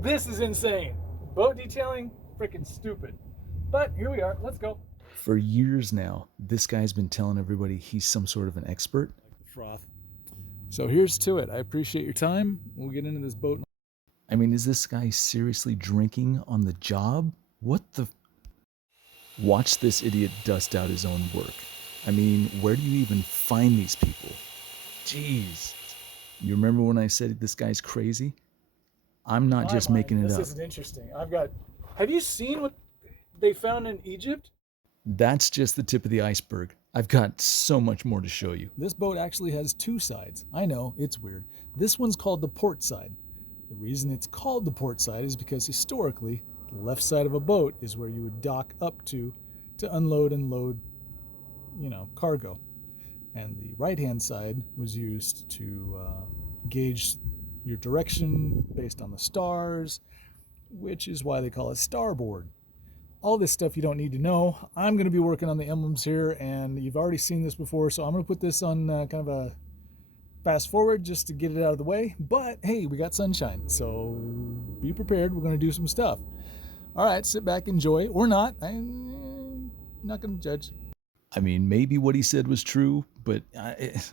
This is insane. Boat detailing, freaking stupid. But here we are. Let's go. For years now, this guy's been telling everybody he's some sort of an expert. Like the froth. So here's to it. I appreciate your time. We'll get into this boat. I mean, is this guy seriously drinking on the job? What the? Watch this idiot dust out his own work. I mean, where do you even find these people? Jeez. You remember when I said this guy's crazy? I'm not just making it This up. isn't interesting. Have you seen what they found in Egypt? That's just the tip of the iceberg. I've got so much more to show you. This boat actually has two sides. I know, it's weird. This one's called the port side. The reason it's called the port side is because historically, the left side of a boat is where you would dock up to unload and load, cargo. And the right-hand side was used to gauge your direction based on the stars, which is why they call it starboard. All this stuff you don't need to know. I'm going to be working on the emblems here, and you've already seen this before, so I'm going to put this on kind of a fast forward just to get it out of the way. But hey, we got sunshine, so be prepared. We're going to do some stuff. All right, sit back, enjoy, or not. I'm not going to judge. I mean, maybe what he said was true, but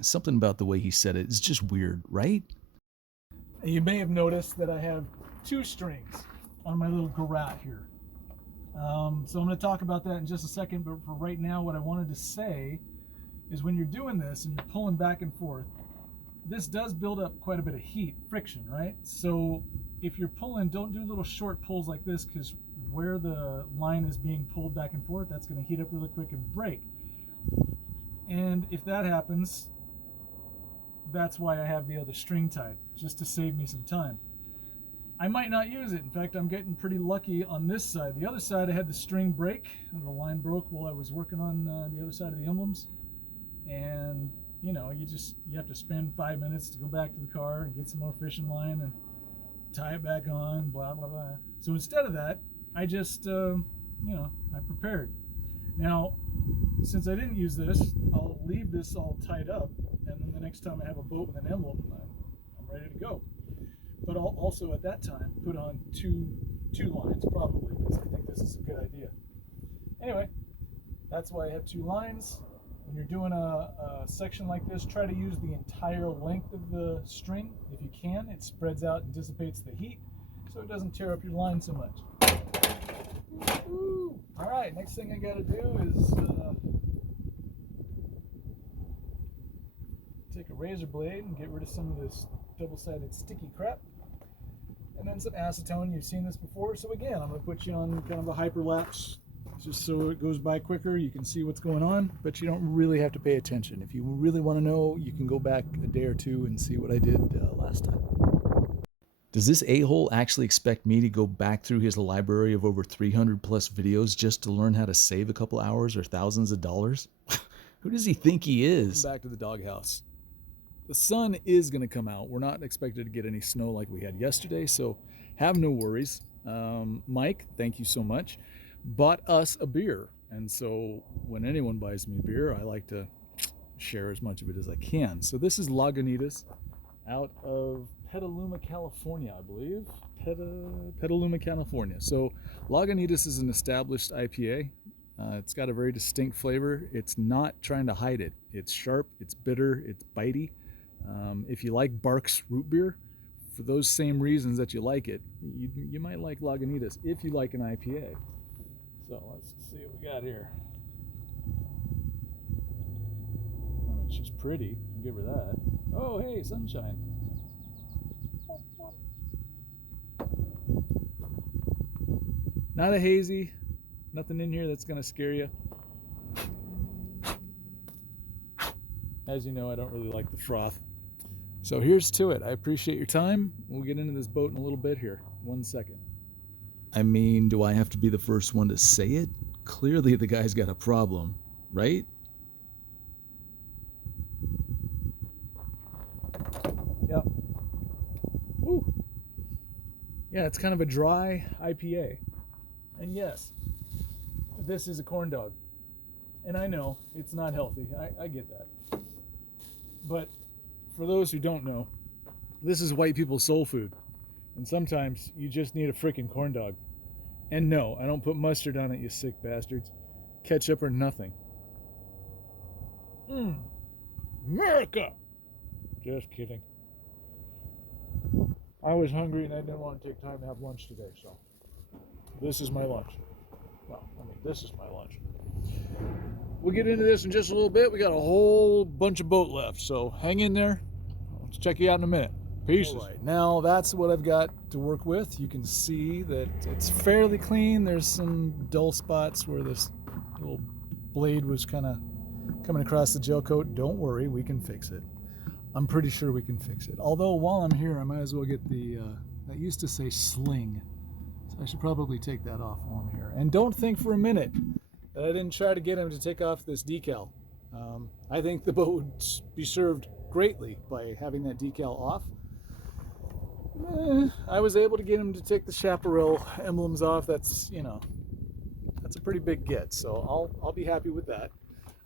something about the way he said it is just weird, right? You may have noticed that I have two strings on my little garrote here. So I'm going to talk about that in just a second, but for right now, what I wanted to say is when you're doing this and you're pulling back and forth, this does build up quite a bit of heat, friction, right? So if you're pulling, don't do little short pulls like this, because where the line is being pulled back and forth, that's going to heat up really quick and break. And if that happens, that's why I have the other string tied, just to save me some time. I might not use it. In fact, I'm getting pretty lucky on this side. The other side, I had the string break, and the line broke while I was working on the other side of the emblems. And you have to spend 5 minutes to go back to the car and get some more fishing line and tie it back on, blah, blah, blah. So instead of that, I just, I prepared. Now, since I didn't use this, I'll leave this all tied up, and then the next time I have a boat with an emblem, I'm ready to go. But I'll also at that time put on two lines, probably, because I think this is a good idea. Anyway, that's why I have two lines. When you're doing a section like this, try to use the entire length of the string. If you can, it spreads out and dissipates the heat, so it doesn't tear up your line so much. Woo! All right, next thing I got to do is take a razor blade and get rid of some of this double-sided sticky crap, and then some acetone. You've seen this before, so again, I'm going to put you on kind of a hyperlapse just so it goes by quicker. You can see what's going on, but you don't really have to pay attention. If you really want to know, you can go back a day or two and see what I did last time. Does this a-hole actually expect me to go back through his library of over 300 plus videos just to learn how to save a couple hours or thousands of dollars? Who does he think he is? Back to the doghouse. The sun is going to come out. We're not expected to get any snow like we had yesterday, so have no worries. Mike, thank you so much, bought us a beer. And so when anyone buys me beer, I like to share as much of it as I can. So this is Lagunitas out of Petaluma, California, I believe. Petaluma, California. So Lagunitas is an established IPA. It's got a very distinct flavor. It's not trying to hide it. It's sharp, it's bitter, it's bitey. If you like Barks root beer, for those same reasons that you like it, you might like Lagunitas if you like an IPA. So let's see what we got here. I mean, she's pretty. I'll give her that. Oh, hey, sunshine. Not a hazy. Nothing in here that's going to scare you. As you know, I don't really like the froth. So here's to it. I appreciate your time. We'll get into this boat in a little bit here. 1 second. I mean, do I have to be the first one to say it? Clearly the guy's got a problem, right? Yep. Ooh. Yeah, it's kind of a dry IPA. And yes, this is a corn dog. And I know it's not healthy. I get that. But for those who don't know, this is white people's soul food. And sometimes you just need a freaking corn dog. And no, I don't put mustard on it, you sick bastards. Ketchup or nothing. America! Just kidding. I was hungry and I didn't want to take time to have lunch today, so this is my lunch. Well, I mean, this is my lunch. We'll get into this in just a little bit. We got a whole bunch of boat left, so hang in there. Let's check you out in a minute. Peace. All right, now that's what I've got to work with. You can see that it's fairly clean. There's some dull spots where this little blade was kind of coming across the gel coat. Don't worry, we can fix it. I'm pretty sure we can fix it. Although while I'm here, I might as well get the, that used to say sling. So I should probably take that off while I'm here. And don't think for a minute that I didn't try to get him to take off this decal. I think the boat would be served greatly by having that decal off. I was able to get him to take the chaparral emblems off. That's, you know, that's a pretty big get. So I'll be happy with that.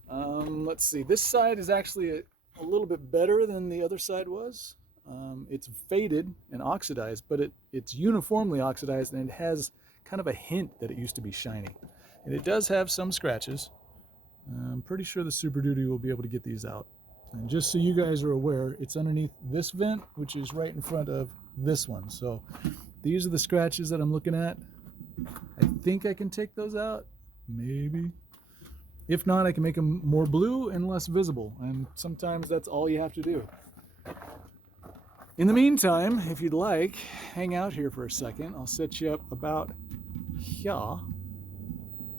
Let's see. This side is actually a little bit better than the other side was. It's faded and oxidized, but it's uniformly oxidized, and it has kind of a hint that it used to be shiny. And it does have some scratches. I'm pretty sure the Super Duty will be able to get these out. And just so you guys are aware, it's underneath this vent, which is right in front of this one. So these are the scratches that I'm looking at. I think I can take those out, maybe. If not, I can make them more blue and less visible. And sometimes that's all you have to do. In the meantime, if you'd like, hang out here for a second. I'll set you up about here.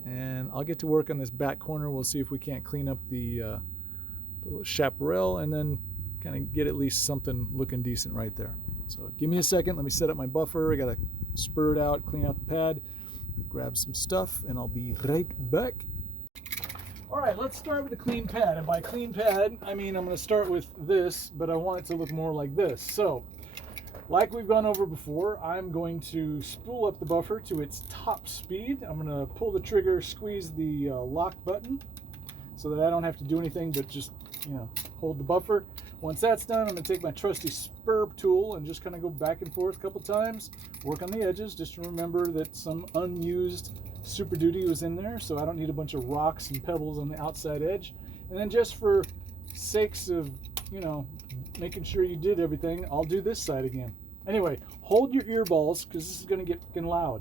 And I'll get to work on this back corner. We'll see if we can't clean up the chaparral and then kind of get at least something looking decent right there. So give me a second. Let me set up my buffer. I got to spur it out, clean out the pad, grab some stuff, and I'll be right back. All right, let's start with a clean pad. And by clean pad, I mean I'm going to start with this, but I want it to look more like this. So, like we've gone over before, I'm going to spool up the buffer to its top speed. I'm going to pull the trigger, squeeze the lock button so that I don't have to do anything but just, you know, hold the buffer. Once that's done, I'm going to take my trusty spur tool and just kind of go back and forth a couple times, work on the edges, just to remember that some unused Super Duty was in there, so I don't need a bunch of rocks and pebbles on the outside edge. And then just for sakes of, you know, making sure you did everything, I'll do this side again. Anyway, hold your ear balls because this is going to get fucking loud.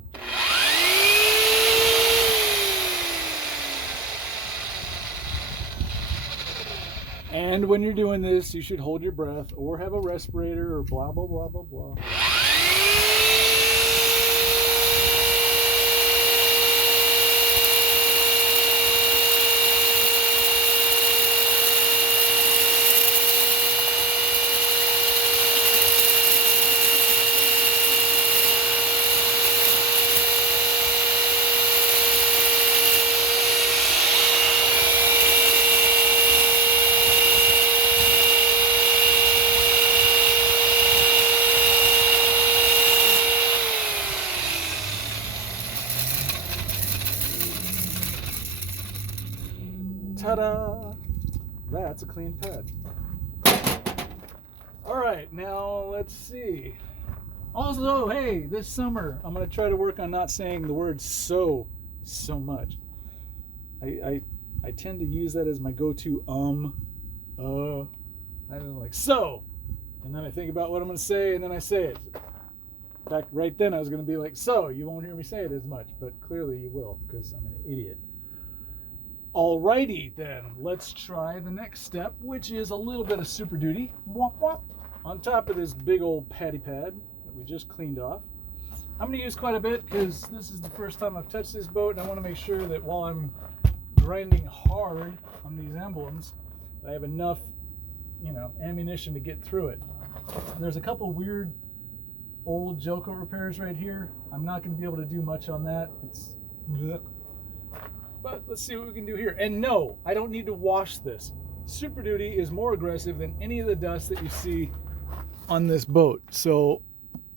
And when you're doing this, you should hold your breath or have a respirator or blah, blah, blah, blah, blah. Ta-da! That's a clean pad. All right, now let's see. Also, hey, this summer I'm going to try to work on not saying the word so much. I tend to use that as my go-to I don't like so, and then I think about what I'm going to say, and then I say it. In fact, right then I was going to be like, so, you won't hear me say it as much, but clearly you will, because I'm an idiot. Alrighty then, let's try the next step, which is a little bit of Super Duty. Wop, wop, on top of this big old patty pad that we just cleaned off. I'm going to use quite a bit because this is the first time I've touched this boat, and I want to make sure that while I'm grinding hard on these emblems, I have enough, you know, ammunition to get through it. There's a couple weird old Gelcoat repairs right here. I'm not going to be able to do much on that. It's blech. But let's see what we can do here. And no, I don't need to wash this. Super Duty is more aggressive than any of the dust that you see on this boat. So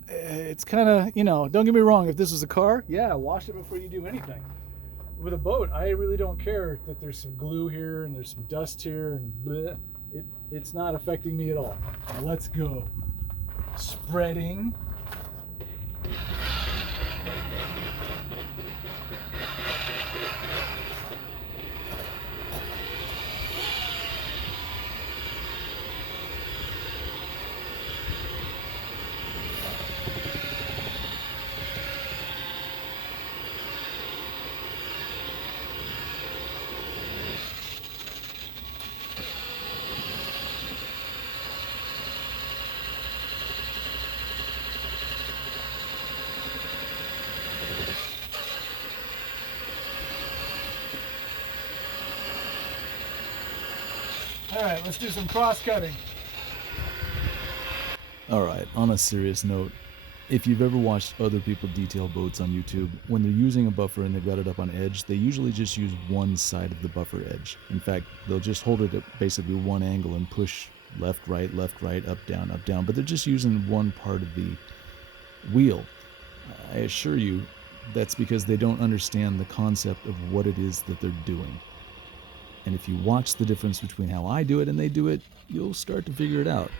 it's kind of, you know, don't get me wrong, if this was a car, yeah, wash it before you do anything. With a boat, I really don't care that there's some glue here and there's some dust here and bleh. It's not affecting me at all. Now let's go. Spreading. All right, let's do some cross-cutting. All right, on a serious note, if you've ever watched other people detail boats on YouTube, when they're using a buffer and they've got it up on edge, they usually just use one side of the buffer edge. In fact, they'll just hold it at basically one angle and push left, right, up, down, but they're just using one part of the wheel. I assure you, that's because they don't understand the concept of what it is that they're doing. And if you watch the difference between how I do it and they do it, you'll start to figure it out.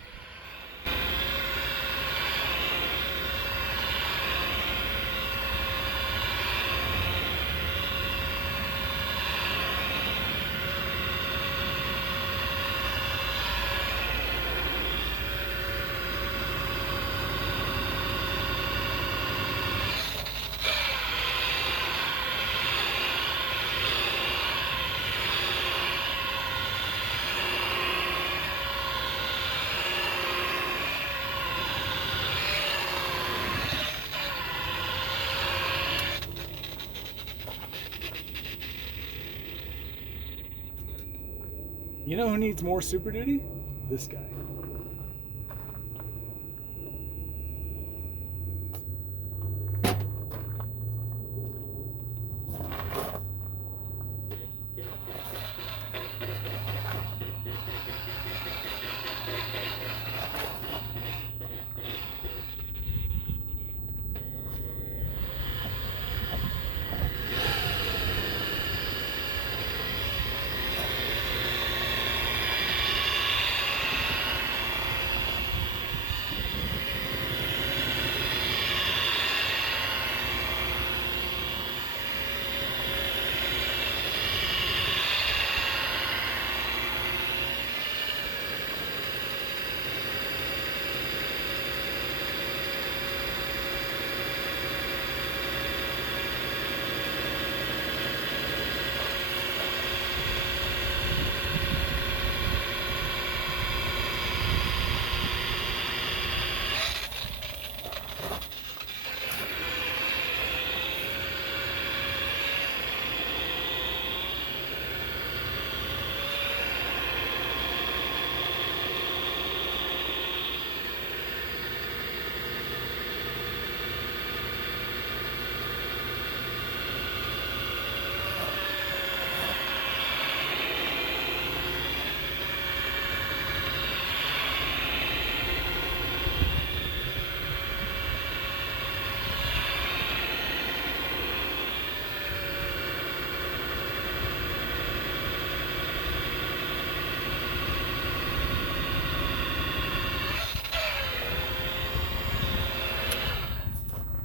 You know who needs more Super Duty? This guy.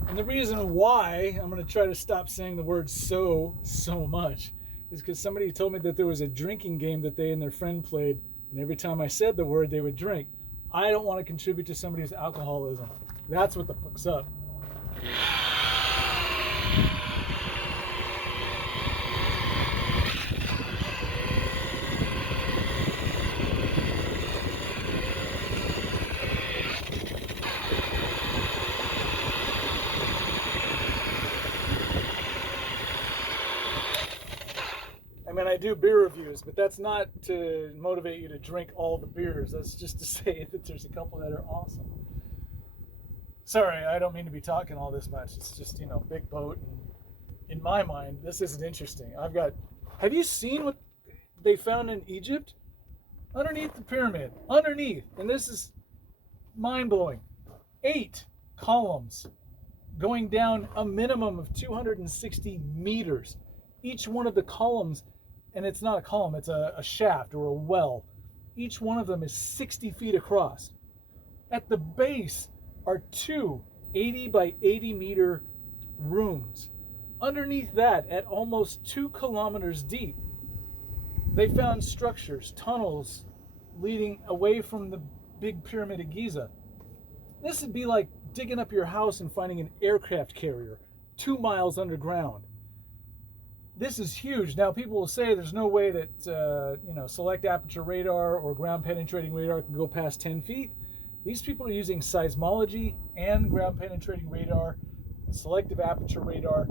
And the reason why I'm going to try to stop saying the word so much is because somebody told me that there was a drinking game that they and their friend played, and every time I said the word, they would drink. I don't want to contribute to somebody's alcoholism. That's what the fuck's up. I mean, I do beer reviews, but that's not to motivate you to drink all the beers. That's just to say that there's a couple that are awesome. Sorry, I don't mean to be talking all this much. It's just, big boat. And in my mind, this isn't interesting. Have you seen what they found in Egypt? Underneath the pyramid. Underneath. And this is mind-blowing. 8 columns going down a minimum of 260 meters. Each one of the columns, and it's not a column, it's a shaft or a well. Each one of them is 60 feet across. At the base are 2 80 by 80 meter rooms. Underneath that, at almost 2 kilometers deep, they found structures, tunnels leading away from the big pyramid of Giza. This would be like digging up your house and finding an aircraft carrier 2 miles underground. This is huge. Now, people will say there's no way that select aperture radar or ground penetrating radar can go past 10 feet. These people are using seismology and ground penetrating radar, selective aperture radar,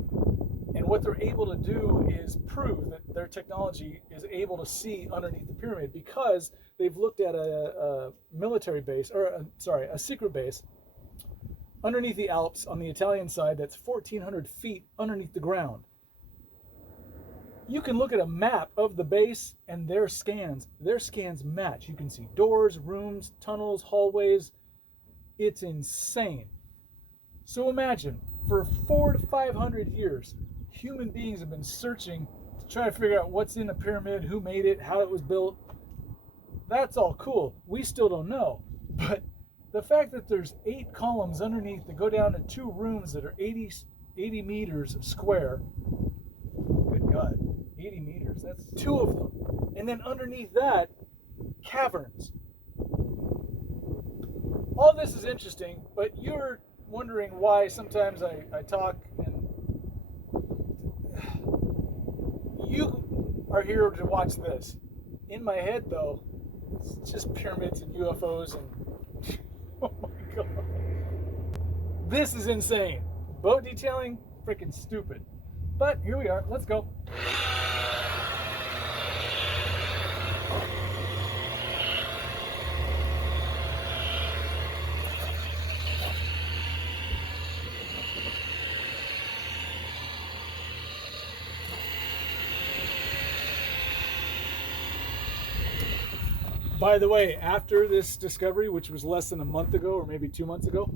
And what they're able to do is prove that their technology is able to see underneath the pyramid because they've looked at a military base, a secret base underneath the Alps on the Italian side that's 1,400 feet underneath the ground. You can look at a map of the base and their scans match. You can see doors, rooms, tunnels, hallways. It's insane. So imagine, for 400 to 500 years, human beings have been searching to try to figure out what's in a pyramid, who made it, how it was built. That's all cool. We still don't know. But the fact that there's 8 columns underneath that go down to 2 rooms that are 80 meters square. Good God, 80 meters. That's 2 of them. And then underneath that, caverns. All this is interesting, but you're wondering why sometimes I talk and you are here to watch this. In my head, though, it's just pyramids and UFOs and oh my God. This is insane. Boat detailing, freaking stupid. But here we are. Let's go. By the way, after this discovery, which was less than a month ago or maybe 2 months ago,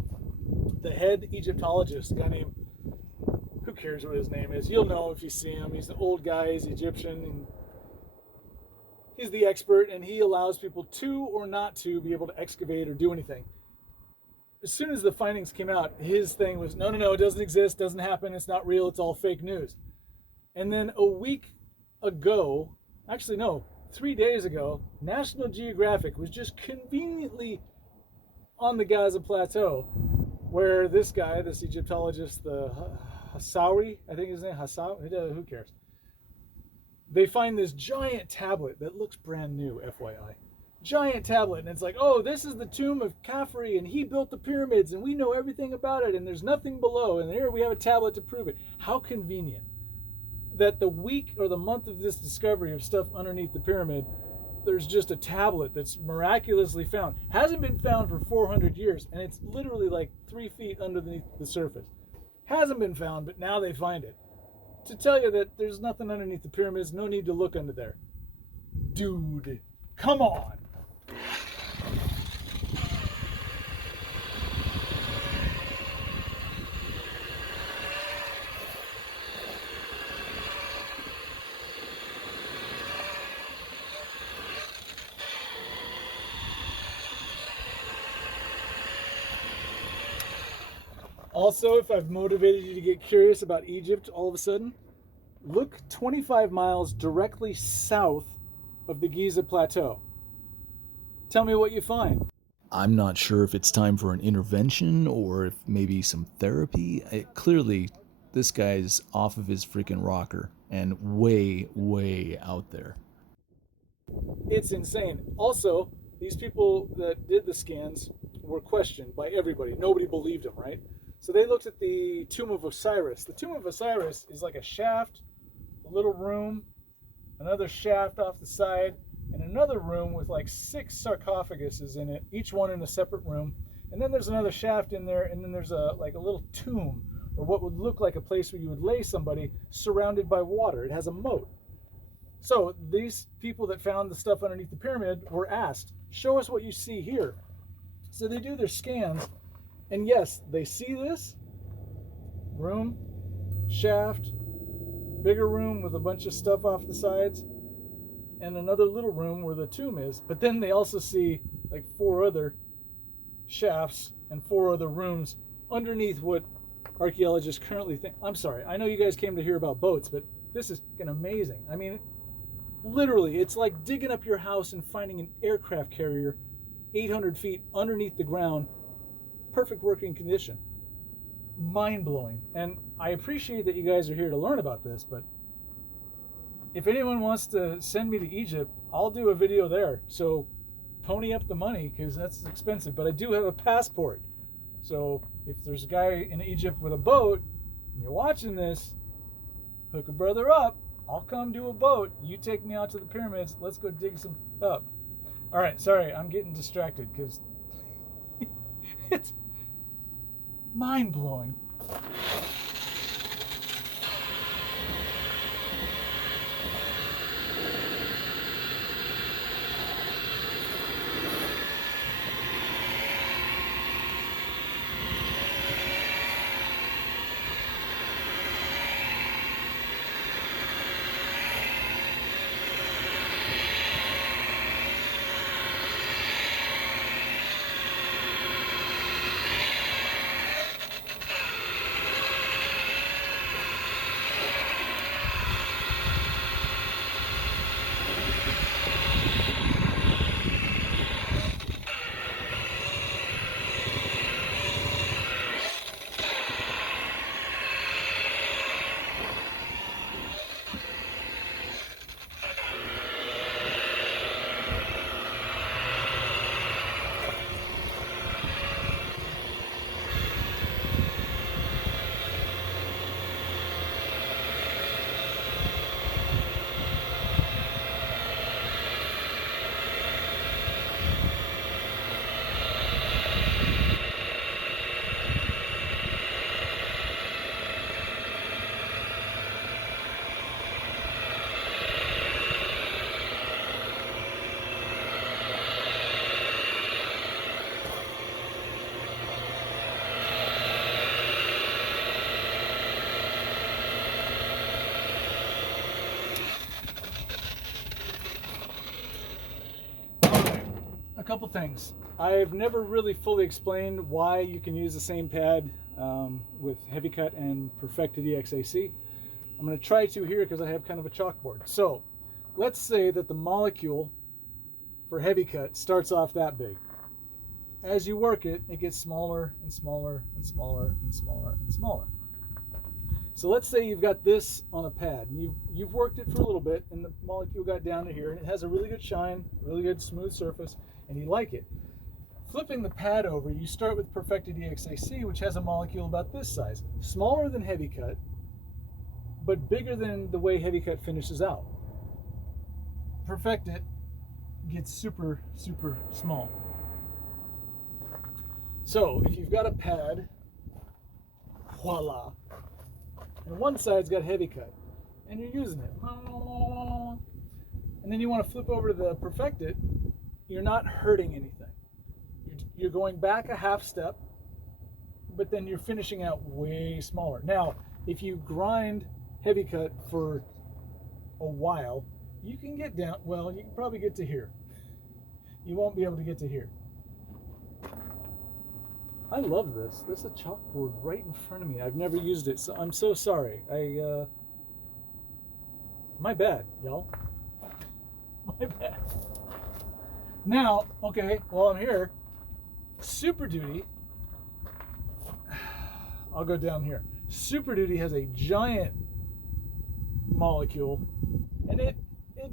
the head Egyptologist, a guy named, who cares what his name is? You'll know if you see him. He's an old guy, he's Egyptian, and he's the expert, and he allows people to or not to be able to excavate or do anything. As soon as the findings came out, his thing was, no, it doesn't exist, doesn't happen, it's not real, it's all fake news. And then a week ago, actually no, 3 days ago, National Geographic was just conveniently on the Gaza Plateau, where this guy, this Egyptologist, the Hassawi, I think his name, who cares? They find this giant tablet that looks brand new, FYI. Giant tablet, and it's like, oh, this is the tomb of Khafre, and he built the pyramids, and we know everything about it, and there's nothing below, and here we have a tablet to prove it. How convenient that the week or the month of this discovery of stuff underneath the pyramid, there's just a tablet that's miraculously found. Hasn't been found for 400 years, and it's literally like 3 feet underneath the surface. Hasn't been found, but now they find it. To tell you that there's nothing underneath the pyramids, no need to look under there. Dude, come on. Also, if I've motivated you to get curious about Egypt all of a sudden, look 25 miles directly south of the Giza Plateau. Tell me what you find. I'm not sure if it's time for an intervention or if maybe some therapy. Clearly, this guy's off of his freaking rocker and way, way out there. It's insane. Also, these people that did the scans were questioned by everybody. Nobody believed them, right? So they looked at the Tomb of Osiris. The Tomb of Osiris is like a shaft, a little room, another shaft off the side, and another room with like 6 sarcophaguses in it, each one in a separate room. And then there's another shaft in there, and then there's a little tomb, or what would look like a place where you would lay somebody surrounded by water. It has a moat. So these people that found the stuff underneath the pyramid were asked, show us what you see here. So they do their scans, and yes, they see this room, shaft, bigger room with a bunch of stuff off the sides, and another little room where the tomb is. But then they also see like 4 other shafts and 4 other rooms underneath what archaeologists currently think. I'm sorry, I know you guys came to hear about boats, but this is amazing. I mean, literally, it's like digging up your house and finding an aircraft carrier 800 feet underneath the ground, perfect working condition. Mind-blowing. And I appreciate that you guys are here to learn about this, but if anyone wants to send me to Egypt, I'll do a video there. So pony up the money, because that's expensive, but I do have a passport. So if there's a guy in Egypt with a boat and you're watching this, Hook a brother up. I'll come to a boat. You take me out to the pyramids. Let's go dig some up. All right, sorry, I'm getting distracted because it's mind-blowing. A couple things. I've never really fully explained why you can use the same pad with heavy cut and perfected EXAC. I'm going to try to here because I have kind of a chalkboard. So let's say that the molecule for heavy cut starts off that big. As you work it, it gets smaller and smaller and smaller and smaller and smaller. So let's say you've got this on a pad and you've worked it for a little bit and the molecule got down to here and it has a really good shine, really good smooth surface, and you like it. Flipping the pad over, you start with perfected EXAC, which has a molecule about this size, smaller than heavy cut, but bigger than the way heavy cut finishes out. Perfected gets super, super small. So if you've got a pad, voila, and one side's got heavy cut, and you're using it, and then you want to flip over to the perfected, you're not hurting anything. You're going back a half step, but then you're finishing out way smaller. Now, if you grind heavy cut for a while, you can get down, well, you can probably get to here. You won't be able to get to here. I love this. There's a chalkboard right in front of me. I've never used it, so I'm so sorry. My bad, y'all. My bad. Now, okay, while I'm here, Super Duty, I'll go down here. Super Duty has a giant molecule, and it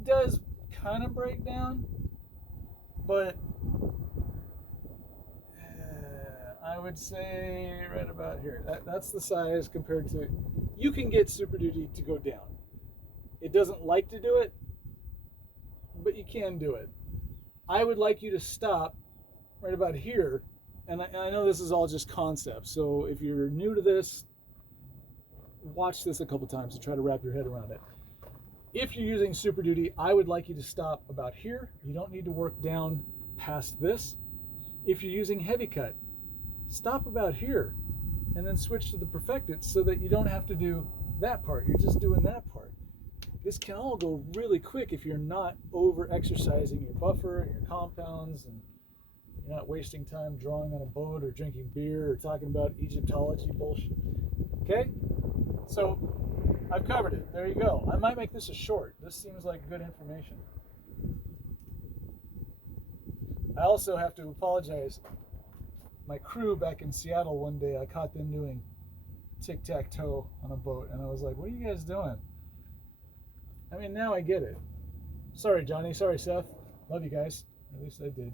does kind of break down, but I would say right about here. That's the size compared to, you can get Super Duty to go down. It doesn't like to do it, but you can do it. I would like you to stop right about here, and I know this is all just concepts, so if you're new to this, watch this a couple times to try to wrap your head around it. If you're using Super Duty, I would like you to stop about here. You don't need to work down past this. If you're using heavy cut, stop about here and then switch to the perfected so that you don't have to do that part. You're just doing that part. This can all go really quick if you're not over exercising your buffer and your compounds, and you're not wasting time drawing on a boat or drinking beer or talking about Egyptology bullshit. Okay? So I've covered it. There you go. I might make this a short. This seems like good information. I also have to apologize. My crew back in Seattle one day, I caught them doing tic-tac-toe on a boat, and I was like, what are you guys doing? I mean, now I get it. Sorry, Johnny. Sorry, Seth. Love you guys. At least I did.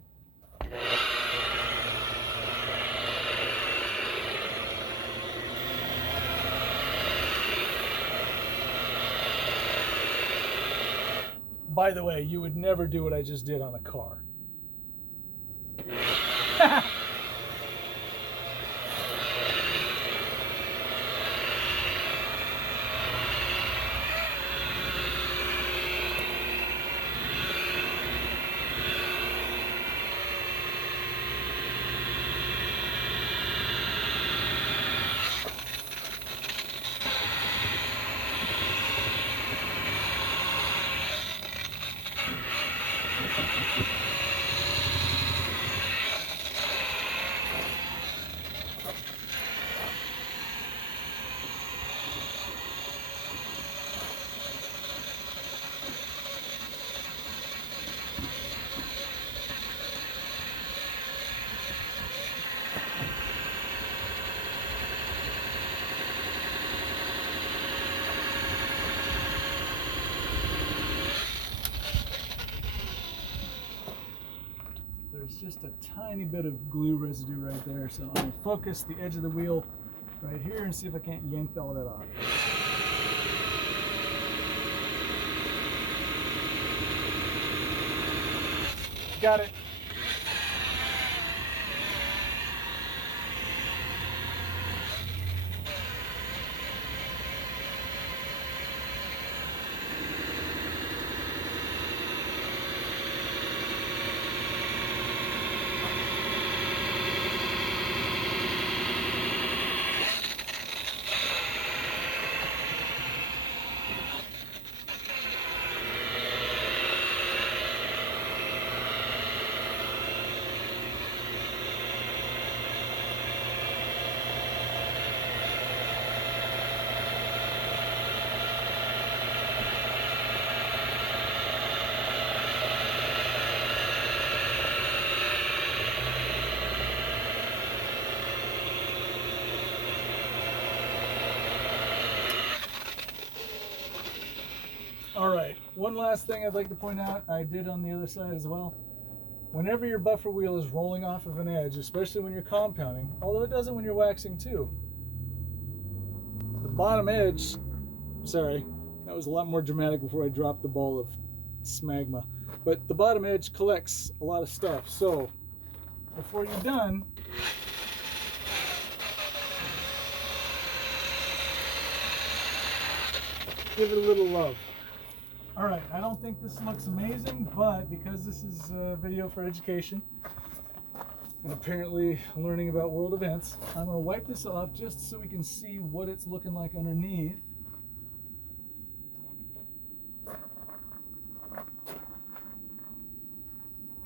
By the way, you would never do what I just did on a car. There's just a tiny bit of glue residue right there, so I'm going to focus the edge of the wheel right here and see if I can't yank all that off. Got it. All right, one last thing I'd like to point out, I did on the other side as well. Whenever your buffer wheel is rolling off of an edge, especially when you're compounding, although it does it when you're waxing too, the bottom edge, sorry, that was a lot more dramatic before I dropped the ball of smegma, but the bottom edge collects a lot of stuff. So before you're done, give it a little love. All right, I don't think this looks amazing, but because this is a video for education and apparently learning about world events, I'm going to wipe this off just so we can see what it's looking like underneath.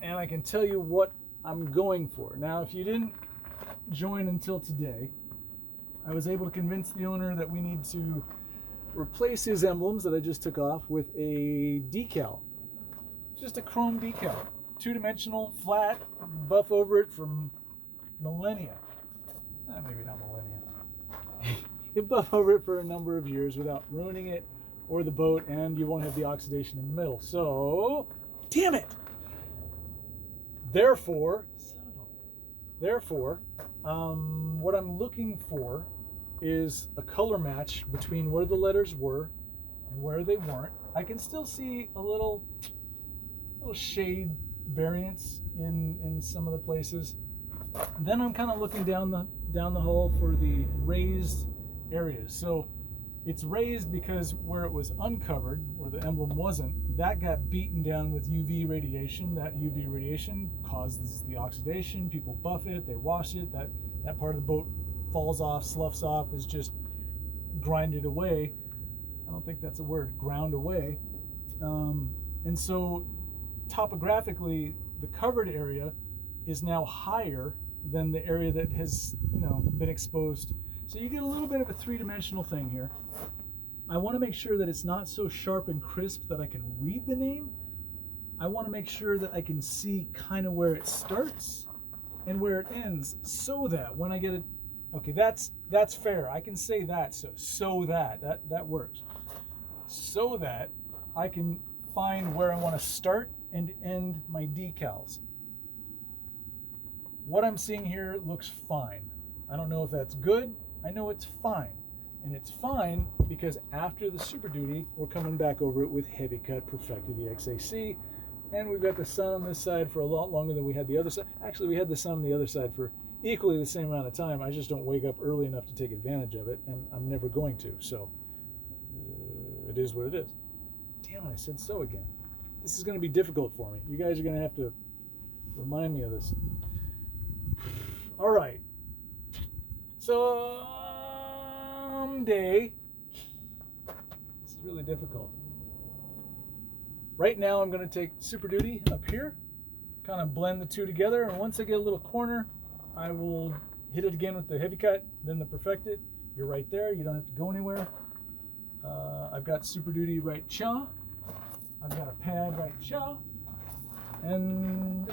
And I can tell you what I'm going for. Now, if you didn't join until today, I was able to convince the owner that we need to replace his emblems that I just took off with a decal. Just a chrome decal. Two-dimensional, flat, buff over it for millennia. Maybe not millennia. You buff over it for a number of years without ruining it or the boat, and you won't have the oxidation in the middle. So, damn it! Therefore, what I'm looking for is a color match between where the letters were and where they weren't. I can still see a little shade variance in some of the places. Then I'm kind of looking down the hole for the raised areas. So it's raised because where it was uncovered, where the emblem wasn't, that got beaten down with UV radiation. That UV radiation causes the oxidation. People buff it, they wash it, that part of the boat falls off, sloughs off, is just grinded away. I don't think that's a word, ground away. And so topographically, the covered area is now higher than the area that has, been exposed. So you get a little bit of a three-dimensional thing here. I want to make sure that it's not so sharp and crisp that I can read the name. I want to make sure that I can see kind of where it starts and where it ends, so that when I get it, okay, that's fair. I can say that, so that works. So that I can find where I want to start and end my decals. What I'm seeing here looks fine. I don't know if that's good. I know it's fine. And it's fine because after the Super Duty, we're coming back over it with heavy cut perfected EXAC. And we've got the sun on this side for a lot longer than we had the other side. Actually, we had the sun on the other side for equally the same amount of time. I just don't wake up early enough to take advantage of it, and I'm never going to. So it is what it is. Damn it, I said so again. This is going to be difficult for me. You guys are going to have to remind me of this. All right. Someday, this is really difficult. Right now, I'm going to take Super Duty up here, kind of blend the two together, and once I get a little corner, I will hit it again with the heavy cut, then the perfected. You're right there. You don't have to go anywhere. I've got Super Duty right chaw. I've got a pad right chaw. And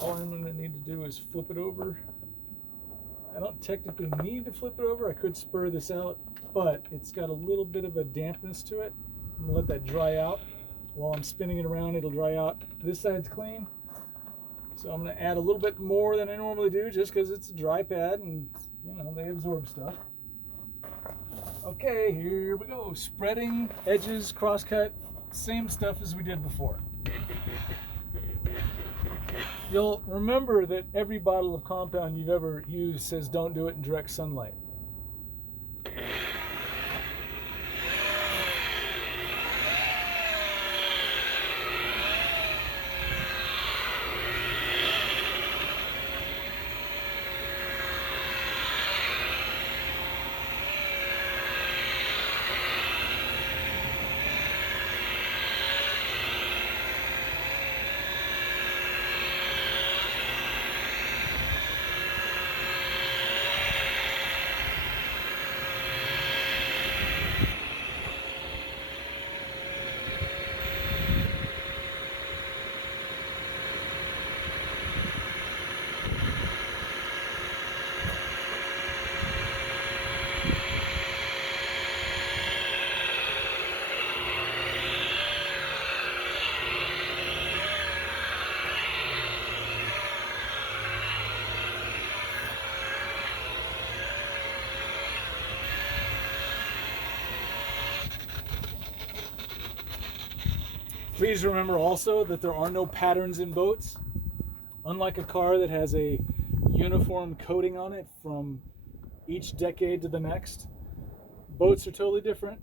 all I'm going to need to do is flip it over. I don't technically need to flip it over. I could spur this out, but it's got a little bit of a dampness to it. I'm going to let that dry out. While I'm spinning it around, it'll dry out. This side's clean. So I'm going to add a little bit more than I normally do just because it's a dry pad and, you know, they absorb stuff. Okay, here we go. Spreading, edges, crosscut, same stuff as we did before. You'll remember that every bottle of compound you've ever used says don't do it in direct sunlight. Please remember also that there are no patterns in boats. Unlike a car that has a uniform coating on it from each decade to the next, boats are totally different.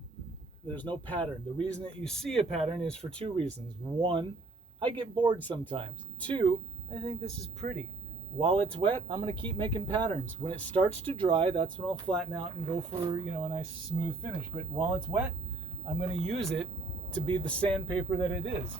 There's no pattern. The reason that you see a pattern is for two reasons. One, I get bored sometimes. Two, I think this is pretty. While it's wet, I'm going to keep making patterns. When it starts to dry, that's when I'll flatten out and go for, you know, a nice smooth finish. But while it's wet, I'm going to use it to be the sandpaper that it is.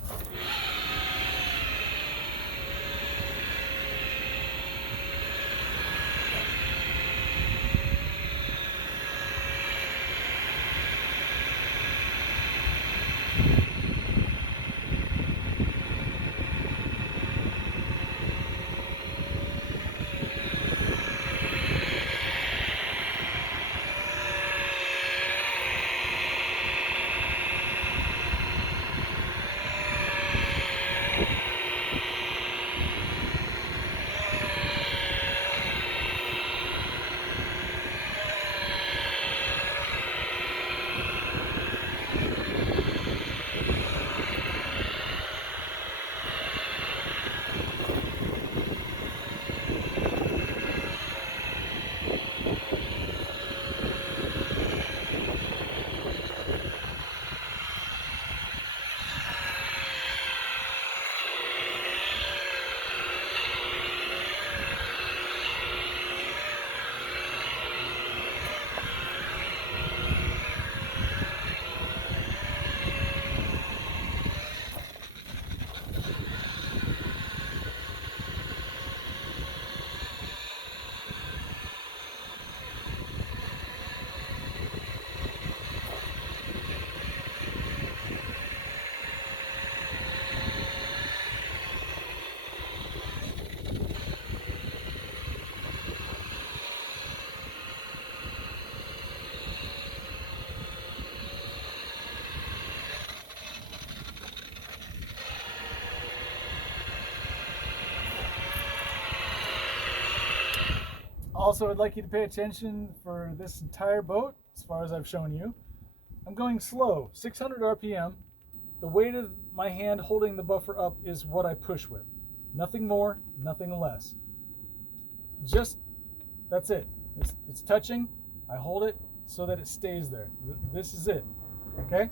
Also, I'd like you to pay attention for for this entire boat, as far as I've shown you. I'm going slow, 600 RPM. The weight of my hand holding the buffer up is what I push with. Nothing more, nothing less. That's it. It's touching. I hold it so that it stays there. This is it. Okay?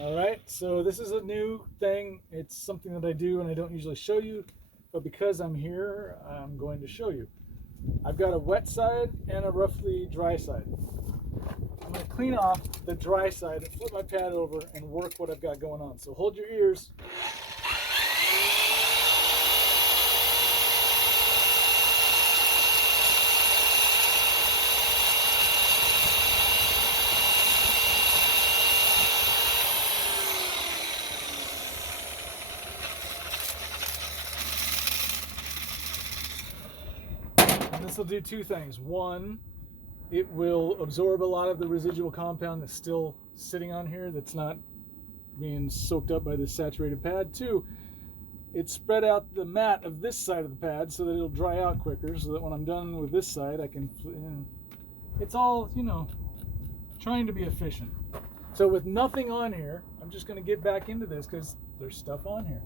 All right, so this is a new thing. It's something that I do and I don't usually show you, but because I'm here, I'm going to show you. I've got a wet side and a roughly dry side. I'm going to clean off the dry side and flip my pad over and work what I've got going on. So hold your ears. This will do two things. One, it will absorb a lot of the residual compound that's still sitting on here that's not being soaked up by this saturated pad. Two, it spread out the mat of this side of the pad so that it'll dry out quicker, so that when I'm done with this side I can, it's all, trying to be efficient. So with nothing on here, I'm just going to get back into this because there's stuff on here.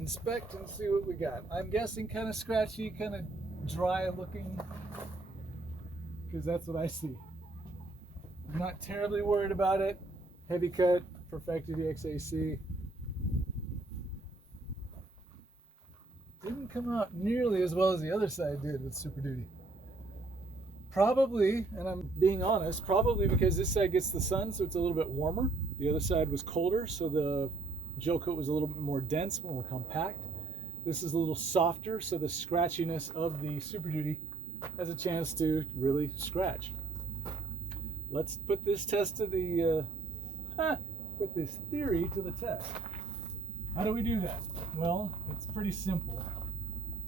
inspect, and see what we got. I'm guessing kind of scratchy, kind of dry looking, because that's what I see. I'm not terribly worried about it. Heavy cut, perfected EXAC. Didn't come out nearly as well as the other side did with Super Duty. Probably, and I'm being honest, probably because this side gets the sun, so it's a little bit warmer. The other side was colder, so the Gelcoat was a little bit more dense, more compact. This is a little softer, so the scratchiness of the Super Duty has a chance to really scratch. Let's put this test to the, put this theory to the test. How do we do that? Well, it's pretty simple.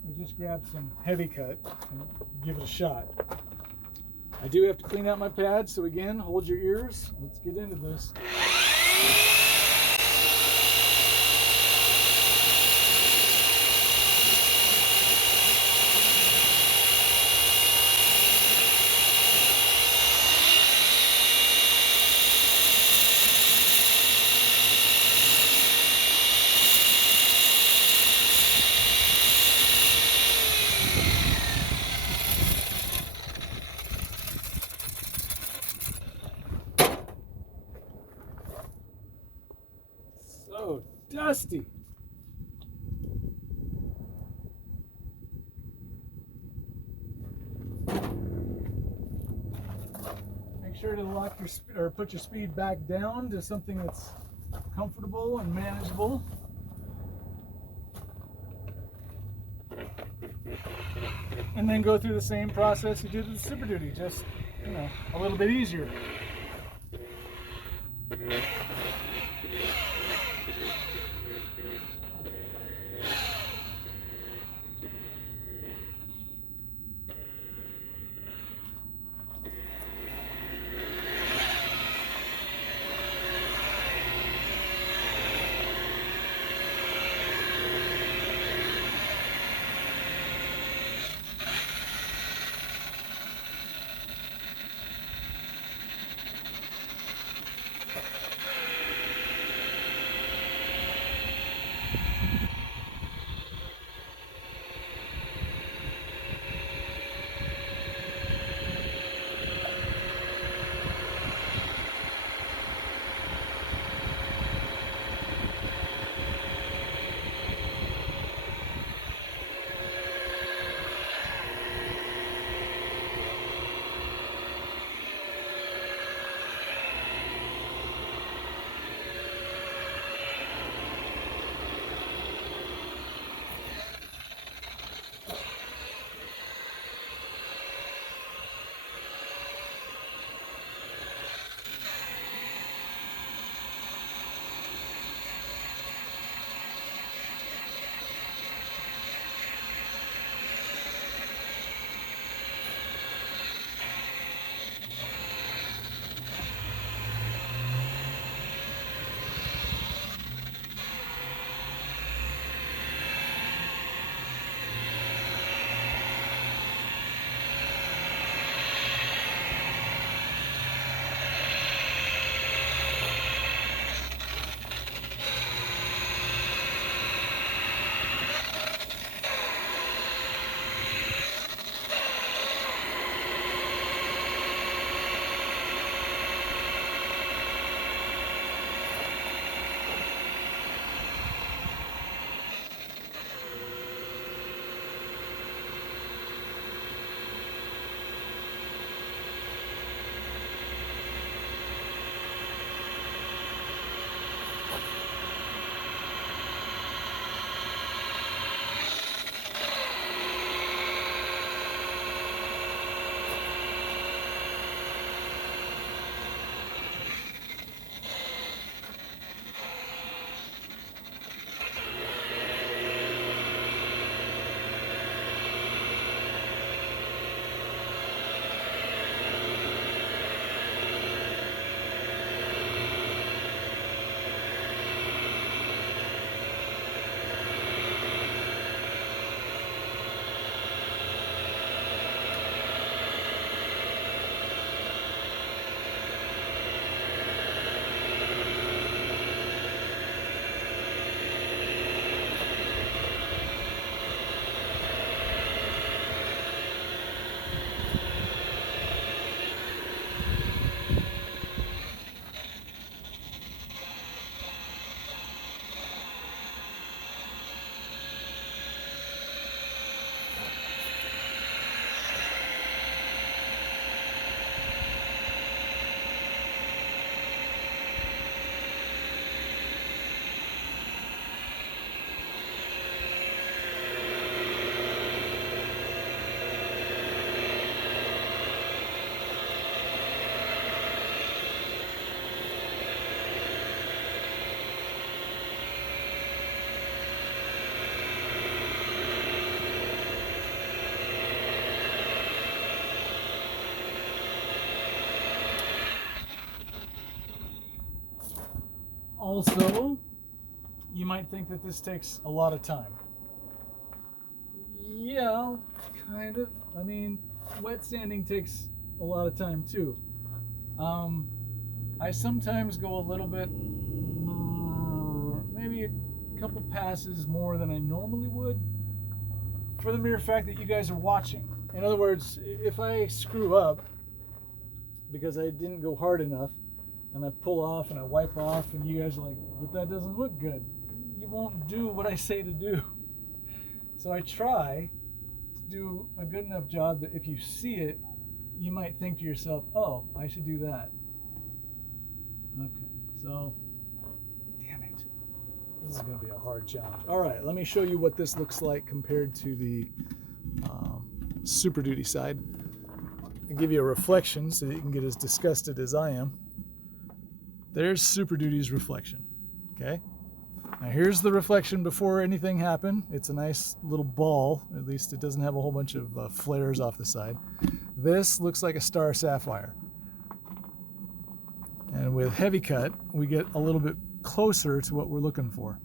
We just grab some heavy cut and give it a shot. I do have to clean out my pad, so again, hold your ears. Let's get into this. So dusty. Make sure to lock your or put your speed back down to something that's comfortable and manageable. And then go through the same process you did with Super Duty, just, you know, a little bit easier. Also, you might think that this takes a lot of time. Yeah, kind of. I mean, wet sanding takes a lot of time too. I sometimes go a little bit, maybe a couple passes more than I normally would, for the mere fact that you guys are watching. In other words, if I screw up because I didn't go hard enough, and I pull off and I wipe off, and you guys are like, but that doesn't look good. You won't do what I say to do. So I try to do a good enough job that if you see it, you might think to yourself, oh, I should do that. Okay, so, damn it. This is going to be a hard challenge. All right, let me show you what this looks like compared to the Super Duty side. I'll give you a reflection so that you can get as disgusted as I am. There's Super Duty's reflection, okay? Now here's the reflection before anything happened. It's a nice little ball. At least it doesn't have a whole bunch of flares off the side. This looks like a star sapphire. And with heavy cut, we get a little bit closer to what we're looking for.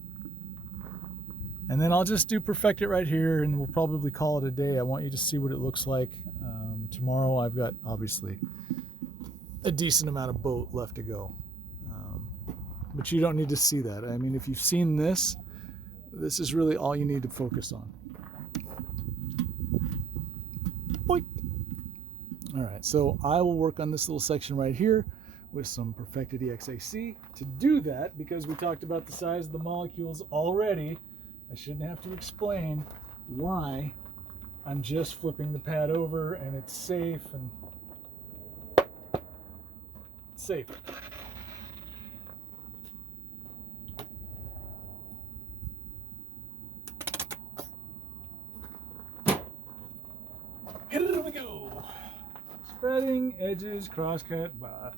And then I'll just do perfect it right here, and we'll probably call it a day. I want you to see what it looks like. Tomorrow I've got, obviously, a decent amount of boat left to go. But you don't need to see that. I mean, if you've seen this, this is really all you need to focus on. Boink. All right, so I will work on this little section right here with some perfected EXAC. To do that, because we talked about the size of the molecules already, I shouldn't have to explain why I'm just flipping the pad over and it's safe and safe. Here we go. Spreading edges, crosscut, blah.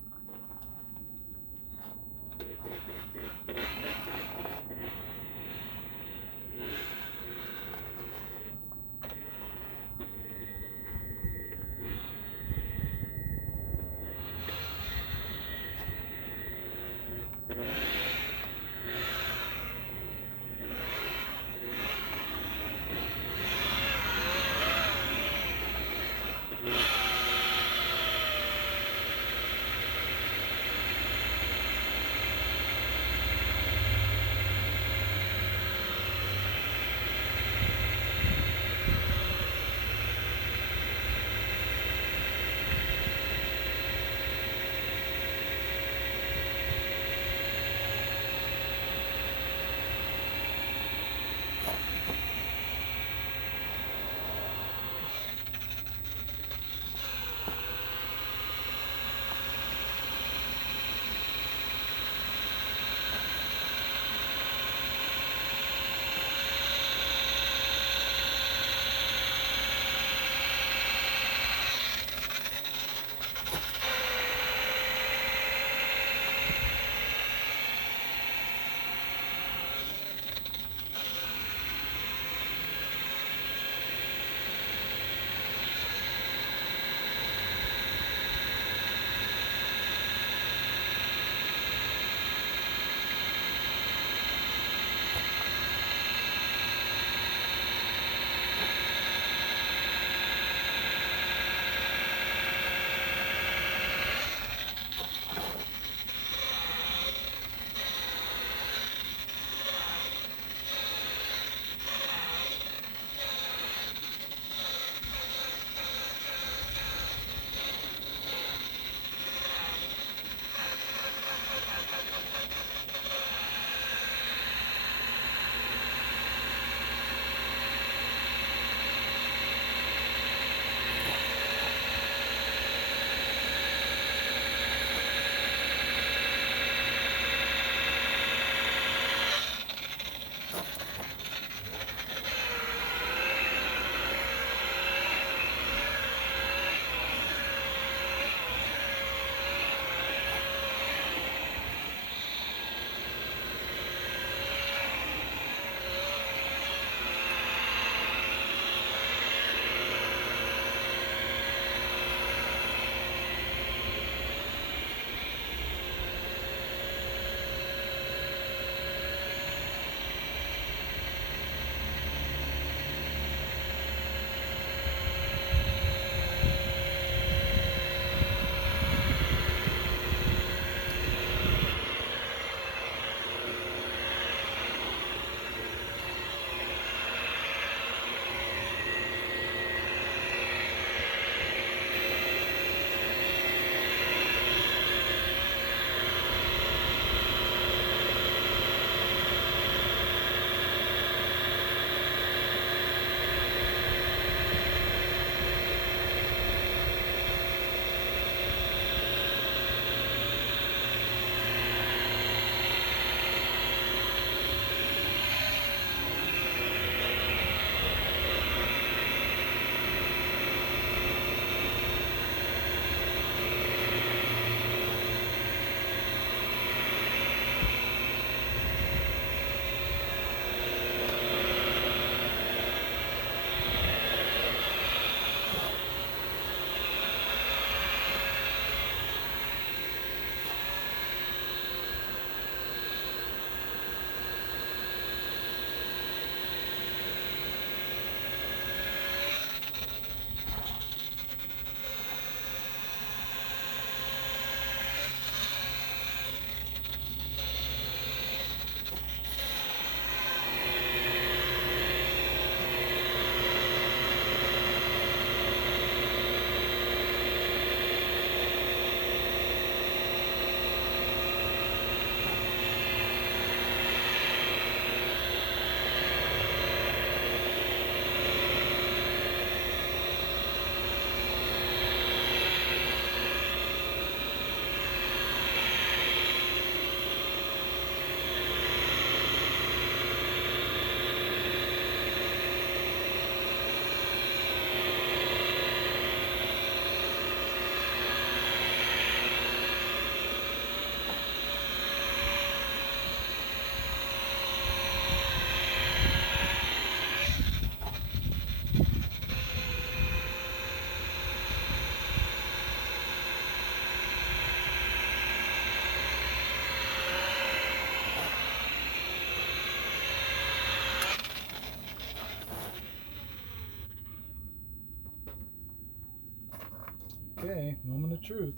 Okay, moment of truth.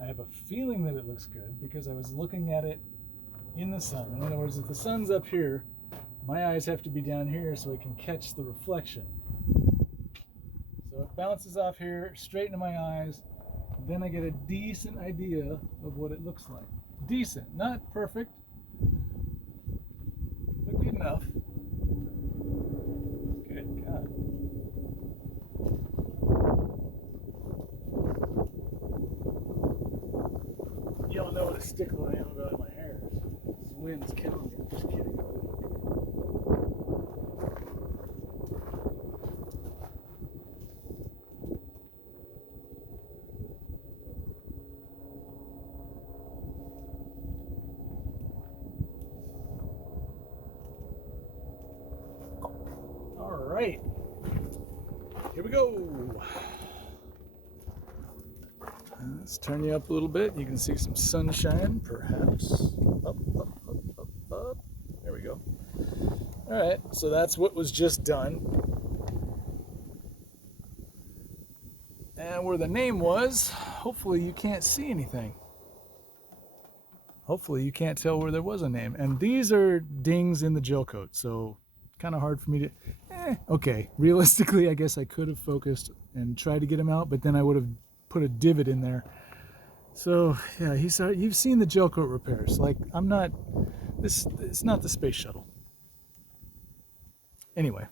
I have a feeling that it looks good because I was looking at it in the sun. In other words, if the sun's up here, my eyes have to be down here so I can catch the reflection. So it bounces off here, straight into my eyes. Then I get a decent idea of what it looks like. Decent, not perfect, but good enough. Good God. Y'all know what a stickler I am about my hairs. This wind's killing me. Just kidding. All right, here we go. Let's turn you up a little bit. You can see some sunshine, perhaps. Up, up, up, up, up. There we go. All right, so that's what was just done. And where the name was, hopefully you can't see anything. Hopefully you can't tell where there was a name. And these are dings in the Gelcoat, so kind of hard for me to... Okay, realistically, I guess I could have focused and tried to get him out, but then I would have put a divot in there. So yeah, you've seen the Gelcoat repairs. Like, I'm not... It's not the space shuttle. Anyway,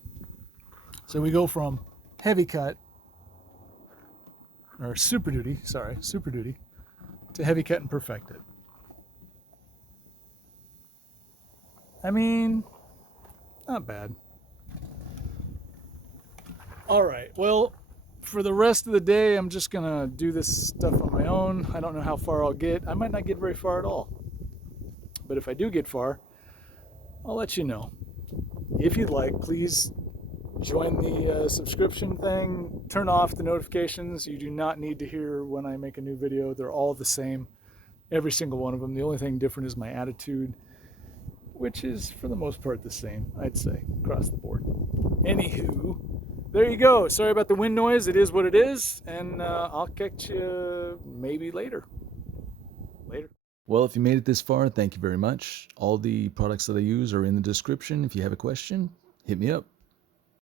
so we go from heavy cut, or super duty, to heavy cut and perfected. I mean, not bad. All right, well, for the rest of the day, I'm just gonna do this stuff on my own. I don't know how far I'll get. I might not get very far at all. But if I do get far, I'll let you know. If you'd like, please join the subscription thing. Turn off the notifications. You do not need to hear when I make a new video. They're all the same, every single one of them. The only thing different is my attitude, which is for the most part the same, I'd say, across the board. Anywho, there you go. Sorry about the wind noise. It is what it is, and I'll catch you maybe later. Well, if you made it this far, thank you very much. All the products that I use are in the description. If you have a question, hit me up.